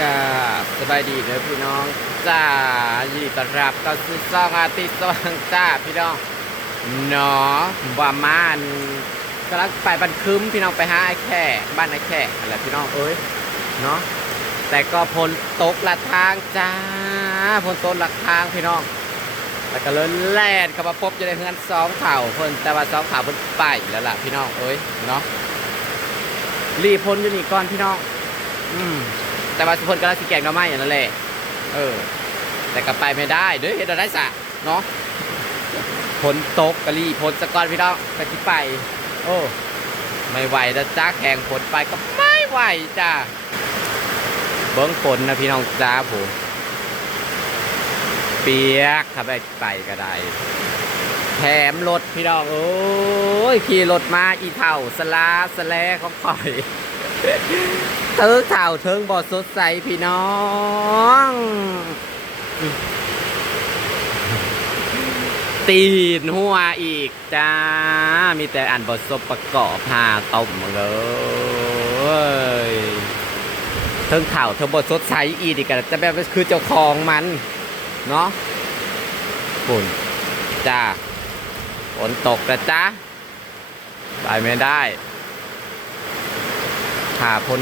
กราบสบายดีเด้อพี่น้องจ้ายินดีต้อนรับเข้าสู่ช่องอาทิตย์สว่างจ้าพี่น้องเนาะว่ามาอันกำลังไปบันคึมพี่น้องไปหาไอ้แค่บ้านไอ้แค่อะไรพี่น้องเอ้ยเนาะแต่ก็พลตกละทางจ้าพลตกละทางพี่น้องแล้วก็เลยแล่นเข้ามาพบจะได้เงินสองเข่าเพิ่นแต่ว่าสองเข่าเพิ่นไปแล้วล่ะพี่น้องเอ้ยเนาะรีพ้นอยู่นี่ก่อนพี่น้อง อืม แต่ว่าสุพลกำลังสิแกงน้ำไม้อย่างนั้นแหละเออ แต่ก็ไปไม่ได้เด้อเห็นเราได้สะเนาะฝนตกกะลี่ฝนสกอนพี่น้องไปที่ไป โอ้ไม่ไหวนะจ้าแข่งฝนไปก็ไม่ไหวจ้าเบิ้งฝนนะพี่น้องจ้าผมเปียกถ้าไปไปก็ได้แถมรถพี่น้องโอ้ยขี่รถมาอีเท่าสลาสแลของข่อย เทิงเท่าเทิงบอสดใสพี่น้อง ตีนหัวอีกจ้า มีแต่อ่านบทสบประกอบพาต้มเลยเทิงเท่าเทิงบทสดใสอีกอีกกันจะแบบคือเจ้าของมัน เนาะฝุ่นจ้าฝนตกนะจ้าไปไม่ได้หาพ้น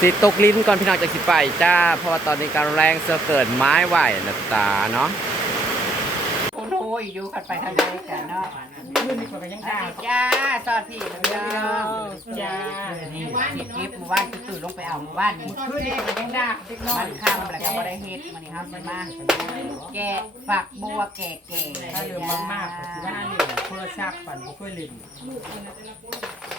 สิตกลิ้นก่อนพี่น้องจากสิไปจ้า เพราะว่าตอนนี้การแรงเสือเกิดไม้ไหวนะตาเนาะโอ้โหอยู่กันไปทางใดกันเนาะขึ้นกว่ากันยังอันด่านี้จ้าสอดพี่เด้อจ้านี่เก็บหมู่บ้านตื่นลงไปเอาหมู่บ้านนี่ขึ้นดีกว่ายังด่าเล็กน้อมัยนค่ำแล้วก็บ่ได้เฮ็ดมันนี่ครับสิมาแกะฝักบัวแก่ๆถ้าลืมมากๆก็คือว่านี่เพื่อซักปั่นบ่เพื่อลิน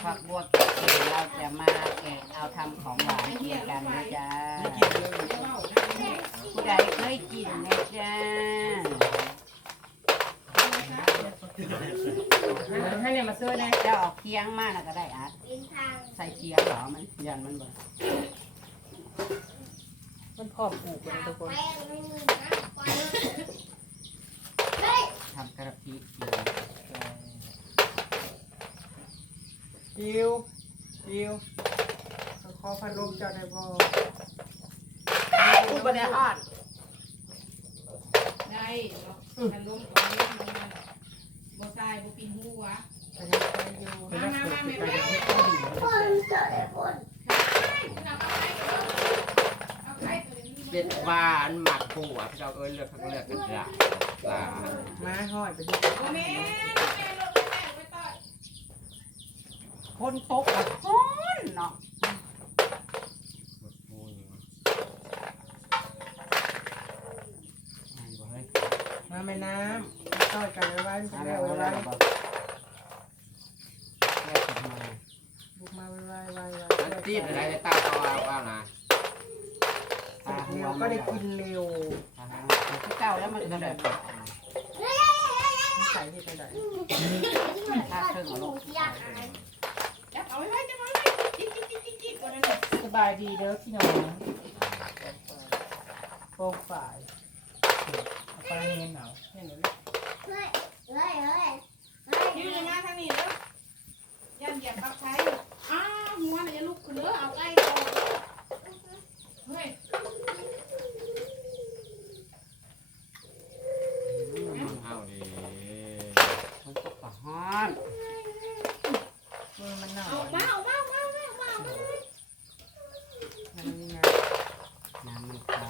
ฝักบัวแก่ๆเราจะมาแกะเอาทำของหวานกินกันนะจ้าไม่กินเลยผู้ใดเคยกินนะจ้าให้เนี่ยมาซื้อนะจะออกเคียงมากนะก็ได้อัดใส่เคียงเหรอมันยันมันบ่มันพร้อมปลูกกันทุกคนทำกระพีกิน อิวอิวขอพันลมเจ้าได้บ่พูดบ่ได้ฮอดได้ถ้าล้มก่อนล้มมันบ่ตายบ่ปีนหัวแต่ยังไปอยู่เป็นนักเกิดไปยังไม่ต้องดีเอาไข่ตัวนี้เป็นบ้านหมักปูอะพี่น้องเอ้ยเลือกทั้งเลือกกันจ้าจ้ามาหอดไปดู โอ้แม่แม่ลงไปแม่ไปต่อย คนตกกับคนเนาะมาแม่น้ำต้อยกันไว้ไว้ไว้ไว้ลูกมาไว้ไว้ไว้ไว้อันตีบอะไรในตาเอาเอาเอานะเร็วก็ได้กินเร็วที่เก่าแล้วมันก็แบบใส่ที่ไปไหนถ้าเครื่องเอาลงจับเอา ไว้ไว้จับเอาไว้จิ๊กจิ๊กจิ๊กจิ๊กจิ๊กก่อนนั้นน่ะสบายดีเด้อพี่น้องโปร่งฝ่ายไปเงินหนาวเห็นไหมยืนมาทางนี้เด้อย่ำเหยียบปักใช้อ้าวหัวน่ะจะลุกขึ้นเด้อเอาไอ้ต่อเฮ้ย เอาดิ คนตกกับฮอน มือมันหนาว เอามาเอามาเอามาเอามาเอามา มันนี่นะ น้ำมันเขา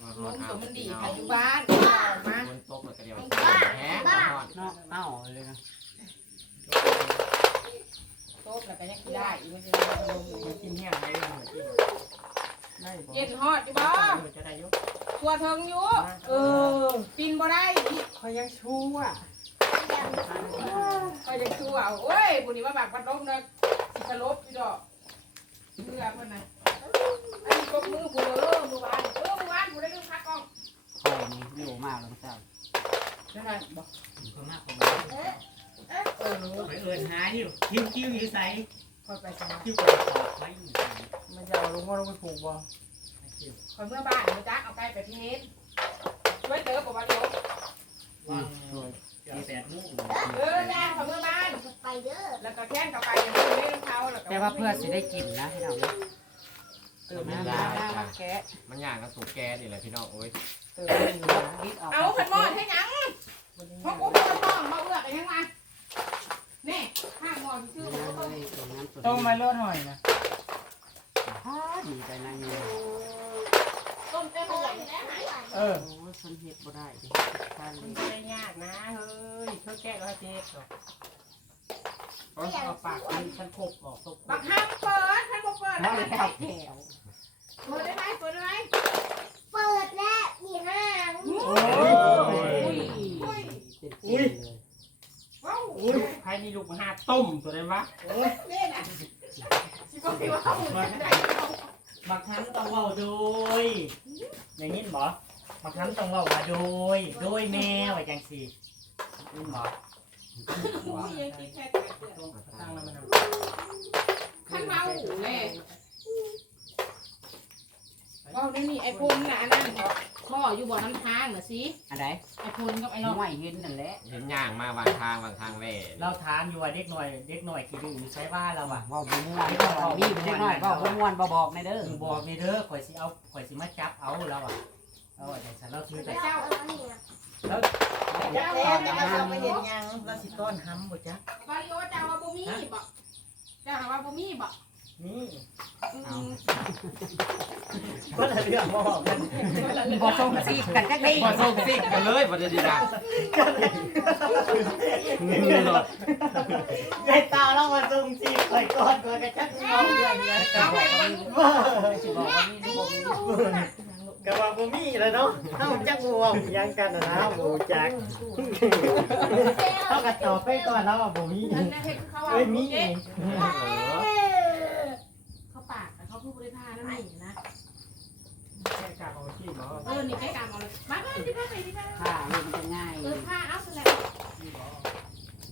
มาห ล อด ม เอา ตัวมันดี เอา ค่ะอยู่บ้านเอามา ฝนตกแล้วก็เดี๋ยวแห้งหอด เนาะเอ้าเลยนะ โต๊ะแล้วก็ยังกินได้อีกมันจะได้ลม มันกินแห้งได้เลยกินได้บ่ เย็นฮอดอยู่บ่ จะได้ยก ตัวเทิงอยู่เออปีนบ่ได้อีก คอยยัง ชู้อะก็ยังชั่วโอ้ยผู้นี้มาบักพัดลมนะสิสลบพี่ดอกเพื่อเพิ่นน่ะอันนี้กบมือผู้เออมือวานเออมือวานผู้ได้ลืมพักกล้องคอยนี่อยู่มากแล้วเจ้าจะได้บ่เออไปเอินหาอยู่คิ้วคิ้วอยู่ใส่คอยไปสมัครคิ้วกับขอบไว้อยู่ใส่มันจะเอาลงว่าลงไปผูกบ่คนเมื่อบ้านมาจักเอาไก่ไปที่เฮ็ดช่วยเจอผมว่าเดี๋ยว วาง ช่วย แมีแปดมุ้ง เออย่างเขาเมื่อบ้าน ไปเด้อ แล้วก็แค่นกับไปยังไม่ได้เขา แล้วก็แต่ว่าเพื่อสิได้กินนะพี่น้องนะตื่นมามามามาแกะมันอย่างกับสูแกนี่แหละพี่น้องโอ้ยตื่นมาบิดออกเอาขันหม้อให้ยังเพราะกูเปิดห้องมาเอื้อกันยังไงนี่ห้างหม้อชื่อผมก็เลยตรงนั้นต้มไม้ลวดหอยนะพอดีใจนะนี่ต้มเจ้าหน่อยนะเออโอ้ฉันเฮ็ดบ่ได้ดิทานมันเลไม่ยได้ยากนะเฮ้ยเขาแก้ก็เจ็บหรอก เอาปากมันฉันคบออกครบบักห้ามเปิดท่านบอกเปิดมาได้แล้วไหมแก้วเปิดได้ไหมเปิดได้ไหมเปิดและมีห้างโอ้อุ้ยยอุ้ยอุ้ยว้าวอุ้ยใครนี่ลูกห้าต้มตัวได้ปะเล่นอะชิบะพี่ว่าเอาได้บางครั้งต้องเว่าโดยอย่างนี้บอบางครั้งต้องเว่าว่าโดย โดยแมวไอ้จังสีนี่บ่ อุ้ยยังคิดแค่ตั้งแล้วมันขั้นเมาแน่ว้าวนี่นี่ไอ้พุ่มน่ะนั่นข้ออยู่บ่อน้ำทางน่ะสิอันใดไอ้พุ่มกับไอ้ไอ้น้น้อองยเห็นนั่นแหละเห็นย่างมาบางทางบางทางแว่เราทานอยู่ว่าเด็กหน่อย เด็กหน่อยคิดดูใช้ว่าเราอะเว้าบ่ม่วนมีเด็กน้อยเว้าบ่ม่วนบ่บอกในเด้อมึงบอกในเด้อข่อยสิเอาข่อยสิมาจับเอาเราอะเราอะแต่ฉันเราชื่อแต่ เจ้า เอานี่นะแล้วเจ้าเราไม่เห็นยังเราสิต้อนห้ำบ่จ๊ะบาริโอเจ้าว่าบ่มีบ่เจ้าว่าบ่มีบ่นี่อืมก็ละเรื่องบ่กันบ่ส่งสิกันจักดีพอส่งซิกกันเลยประดี๋ยวดีนะยายตาเรามาส่งจีข่อยก่อนก่อนกระชักเอาเรื่องเนี้ยเอาไปบ่สิบอกว่ามีบ่มี ก็ว่าบ่มีแล้วเนาะเฮาจักบ่ว่ายังกันนะนะบ่จักเฮาก็ตอบไปก่อนแล้วว่าบ่มีนั่นน่ะเฮ็ดคือเขาว่าเอ้ยมีเอ๊ะเออเขาปากแต่เขาพูดบ่ได้พานั่นนี่นะแค่กากของที่หมอเออนี่ใกล้กลางเอาเลยมามาที่บ้านไปที่บ้านผ้าเล่นจะง่ายเออผ้าเอาสิแหละ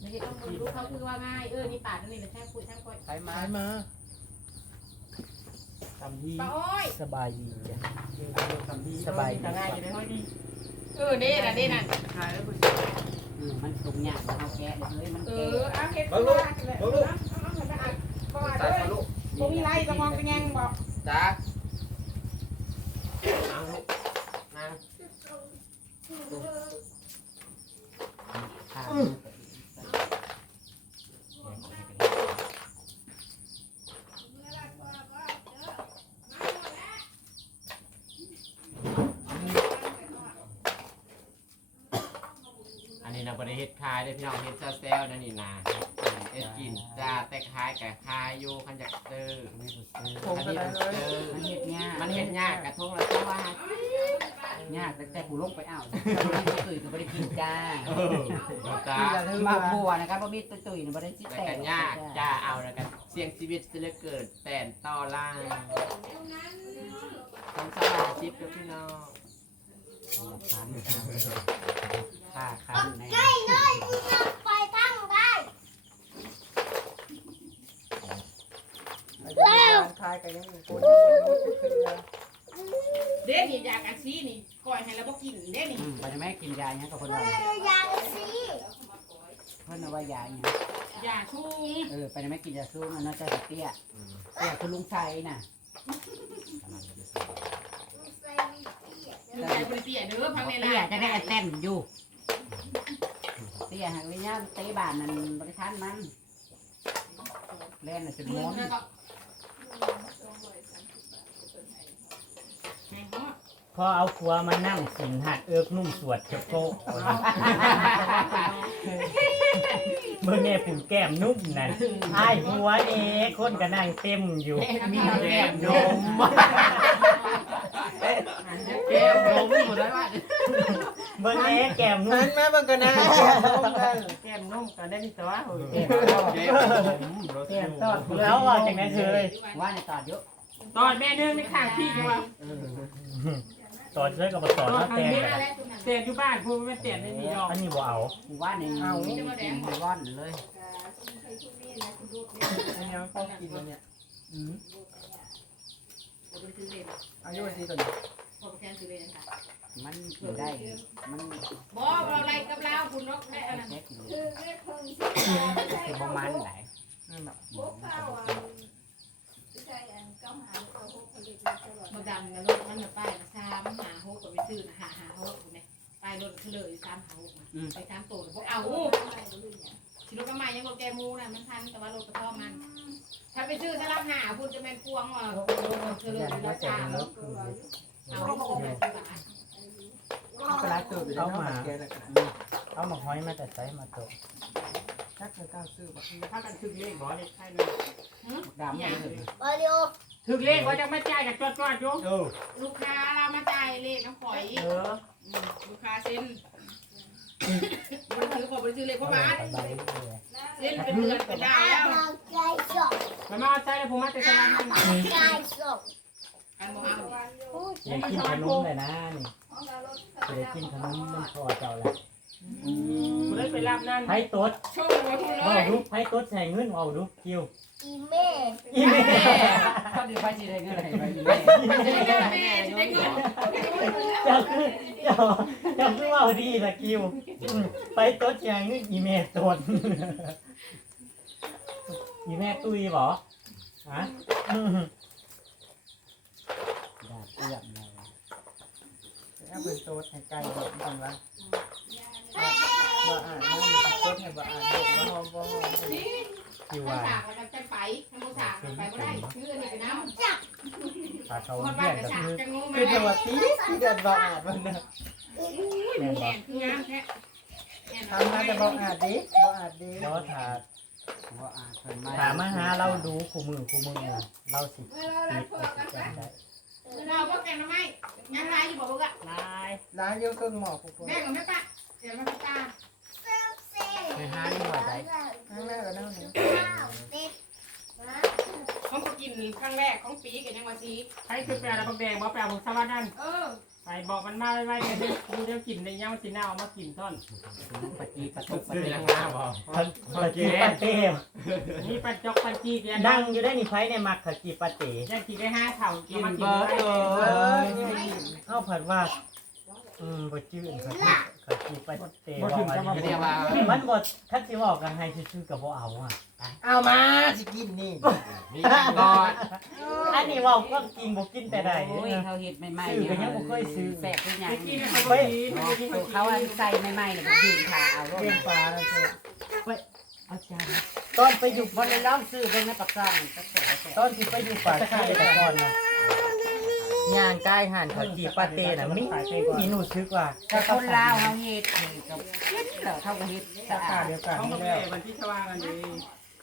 ไม่ใช่ต้องรู้เขาคือว่าง่ายเออนี่ปากนี่แหละแค่คุยแค่คุยไปมาไปมา ทำดีป้าอ้อยสบายดีจ้ะทำดีสบายจะง่ายอยู่ในห้อยดีเออเด้น่ะเด้น่ะเออมันตรงยากเฮาแกะเลยมันเอแกะอเอาเฮ็ดคือว่าแหละเอาเอาเอาเอาเอาเอาใส่เอาลูกบ่มีไรจะมองเป็นยังบอกจ้าเอาลูกนั่ง ผ้า อันนี้นะบริเฮ็ดคายได้อพี่น้องเฮ็ดซาเซลนั่นนี่นะเอ็ดกินจ้าแต่คายกับคายอยู่ขันอยากเจอผมอันก็นี้ได้มันเลยเจอมันเฮ็ดยากมันเฮ็ดยากกระทงละตัวยากแต่แต่กูลงไปอ้าวตุ้ยก็บ่ได้กินจ้าเออจ้ามาบัวนะครับบ่มีตุ้ยๆบ่ได้สิแต่แตกันยากจ้าเอาแล้วกันเสี่ยงชีวิตจะเหลือเกิดแต่นต่อล่างต้องสละชิปกับพี่น้อง ผ้าคันในใกล้เลยที่จะไปตั้งได้ทายกันยังมีคนเด้นี่ยากันซีนี่ก่อยให้แล้วบ่กินเด้นี่อืมบ่ได้แม่กินยาหยังกับเพิ่นเอว่าออย่างสิเพิ่นว่ายาหยังยาชูงเออไปได้แม่กินยาสู้มันน่าจะเตี้ยเตี้ยคือลุงไสน่ะอยู่ใจบริเตียเด้อพังในเตี้ยร้านจะได้แต้มอยู่ เตี้ยหักวิญญาณเตะบ้านนั่นบ่ได้ทันมันเล่นน่ะจนมืม้อวนแล้วก็แห้งฮอดพอเอาผัวมานั่งสินหัดเอิกนุ่มสวดจะโกเมื่อแม่ปุ่มแก้มนุ่มนั่นไอ้ผัวเอ๋คนก็นั่งเต็มอยู่มีแก้มโยโยมมแก้วลงหมดแล้วว่า เมื่อแม่แก้มนุ่หัมนมาเบิ่งกันนะแก้มนุ่มกันได้ที่ตัวแก้มแก้วแก้มตอดแล้วว่าจังนั้นเคยว่าในตอดเยอะตอนแม่เนื่องในข้างพี่จังว่าตอดเลยก็มาตอดแล้วแต่เตียนอยู่บ้านพูดไม่เตียนในนี้หรอกอันนี้บ่เอาว่าในกินไฮวอนเลยอันนี้ต้องกินเนี่ยอายุสี่ตัวนี้ พอแกนสิเป็นค่ะมันอได้ มันบ่เราไล่กับเราคุณนกแค่อันนั้นแค่กินคือเรียกคนสิคือบ่มันไหลนั่นแหละพวกข้าอะใช่อันเก้าหาเขาพวกผลิตมาตลอดมาดำนะลูกมันน่ะป้ายนะซ้ำหาหกก็ไปซื้อนะหาหาหกเนี่ยป้ายรถเขาเลยซ้ำหาหกนะไปซ้ำโตพวกเอาสิรถใหม่ยังรถแกมูน่ะมันทันแต่ว่ารถกระท่อมัน ถ้าไปซื้อถ้ารับหาพูดจะเป็นพวงว่าเธอเลยราคาเอาให้ผมไปซื้อาตัวไปเอามาแกเลยเอามาห้อยมาแต่ใสมาตะชักเลยก้าวซื้อบ่ถ้ากันถึงเลขบ่ได้ใช่เลยดำเลยบอลิโอถึงเลขว่าจะม่จ่ายกับจอดจอดอยู่เออลูกค้าเรามาจ่ายเลขน้ำข่อยเออลูกค้าเซ็นบริซื้อขอบริซื้อเลขพ่อบาทเซ็นเป็นเดือนเป็นด้แล้วนางใจสองมามาใส่ผมมาแต่ตลาดนั่นใจสองการบอกเอาอยากกินขนมเลยนะนี่จะ ได้กินขนมมันพอเจ้าละกูได้ไปรับนั่นให้ต๊ดโชว์หัวทุนเลเอายดูให้ต๊ดใส่เงินเอาดูคิวอีแม่อีเมเขาดีไปสิได้เงินอะไรไปแม่จะได้เงินเจ้าคือเจ้าเจ้าคือว่าดีละคิวอืมไปต๊ดใส่เงินอีเมต๊ดอีแม่ตุ้ยบ่ฮะอืมดาบเอื้อมเล ยเอาเป็นโต๊ดให้ไก่เด็กกันวะบ่อ่านนั่นโต๊ดให้บ่อ่านเด็กบ่หอมบ่หอมคิวถ้าว่าฉากเราจะไปถ้ามูฉากไปก็ได้ชื่อนี่เป็น้ำปลาเขาคนเยี่บ้ายกระก็ฉากคือจะมคือจังหวัดที่ที่เดินบ่อ่านมันนะแม่นแดบ่คืองามแท้ทำมาจะบ่อ่านดิบ่อ่านดิเพราะถ้าว่าอ่าเพิ่นมาถามมาหาเราดูคู่มือคู่มือเราสิติดเราสิจำได้เราพวกแก งทำไมยังไรอยู่บอกลูกอะลายร้านอยู่เครื่องหมอพวกพวกแม่กับแม่ปะเดี๋ยวมาตาไปหานี่ว่าได้นั่งแรกก็นั่งนี่ข้าวเป็ดนะของกูกินครั้งแรกของปีกันยังว่าซีใครคือแปลระบักแดงบ่แปลผมสวัสดิ์นั่นเออ ไปบอกมันมาไว้เดี๋ยวดูเดี๋ยวกินในย่างสิหน้าเอามากินท่อนปฏิปตุปฏิปาจีปาเต้นี่ปัจจกปัจจีดังอยู่ได้นี่ไฟในมักขจีปาเต้ยังกินได้ห้าเท่ากินมากินได้เออนี่ไม่ยินเอาผัดว่าอืมบ่จืดขจี ขจีปาเต้เรียกว่ามันบ่คัดสิบอกกันให้ซื่อๆกับบ่เอาอะเอามาสิกินนี่มีบอดอันนี้ว่าก็กินบ่กินแต่ใดโอ้ยเขาเฮ็ดใหม่ๆซื้อก็ยังบ่เคยซื้อแสบทุกอย่างกินไปตัวเขาอันใส่ใหม่ๆเลยมันยืนขาเอาลงเลี้ยงปลาแล้วเถอะเอาจารย์ตอนไปอยู่บ่ได้ลองซื้อเบิ่งในปักซ่องก็แสบตอนที่ไปอยู่ป่าชาติแต่ก่อนนะ งานกายหันขจีปาเต้น่ะมีมีหนูซึกว่าแต่คนลาวเขาเฮ็ดนี่กับเฮ็ดแล้วเขาก็เฮ็ดสะราคาอาดเดียวกันนี่แล้ววันที่สว่างกันดี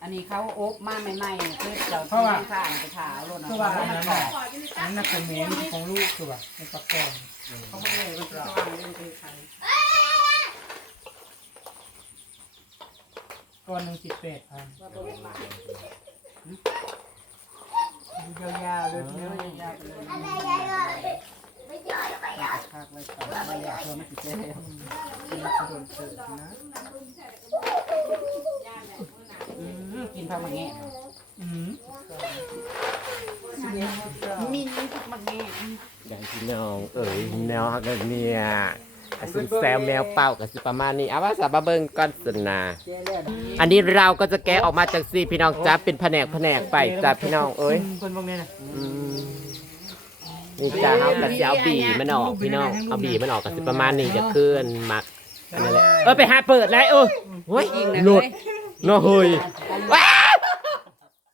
อันนี้เขาอบมาใหม่ๆเพื่อเราเพราะว่าข้างไปถาโลดคือว่าอันนั้นน่ะอันนั้นเป็นหมูนี่ของลูกคือว่าในปากกองเขาไม่ได้วันที่สว่างนี่คือใครก้อนหนึ่งสิบแปดพันดู ยาวๆเลยเนื้อยาวๆเลยพักไว้ก่อนไม่อยากเพิ่มมันสิเจ๊กินกระโดดเสิร์ฟนะอืมกินผักมะแงะอืมมีผักมะแงะอย่างพี่น้องเอ๋ยแนวฮักกันเนี่ย กระสุนแซวแมวเป่ากับสิประมาณนี้เอาว่าสาบะเบิงก่อนสนาแย่แล้วอันนี้เราก็จะแกะออกมาจากซีพี่น้องจ้าเป็นแผนกแผนกไปจ้าพี่น้องเอ้ยคนพวกนี้นะอืมนี่จ้าเฮาก็สิเอาบีมันออกพี่น้องเอาบีมันออกก็สิประมาณนี้จะขึ้นมักนั่นแหละเออไปหาเปิดเลยเออเฮ้ยยิงนะหลุดเนาะเฮ้ยว้า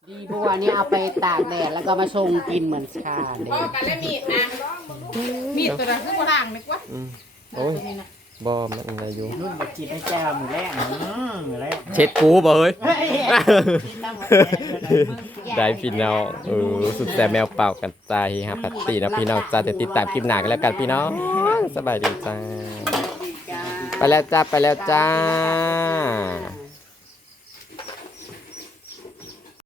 ดีบัวนี่เอาไปตากแดดแล้วก็มาชงกินเหมือนชาเด็พ่อกันและมีดนะมีดตัวนั้นคือโบราณนึกว่า อืมโอ้ยบ่มันอะไรอยู่ รุ่นบักจีบให้แจ้วมือแรกอืมมือแรกเช็ดกูบ่เฮ้ยเฮ้ยตั้งไว้แจ้วเลยได้พี่น้องเออสุดแต่แมวเป่ากันใจฮะปาร์ตี้นะพี่น้องจ้าจะติดตามคลิปหนากันแล้วกันพี่น้อง สบายดีจ้า ไปแล้วจ้า ไปแล้วจ้า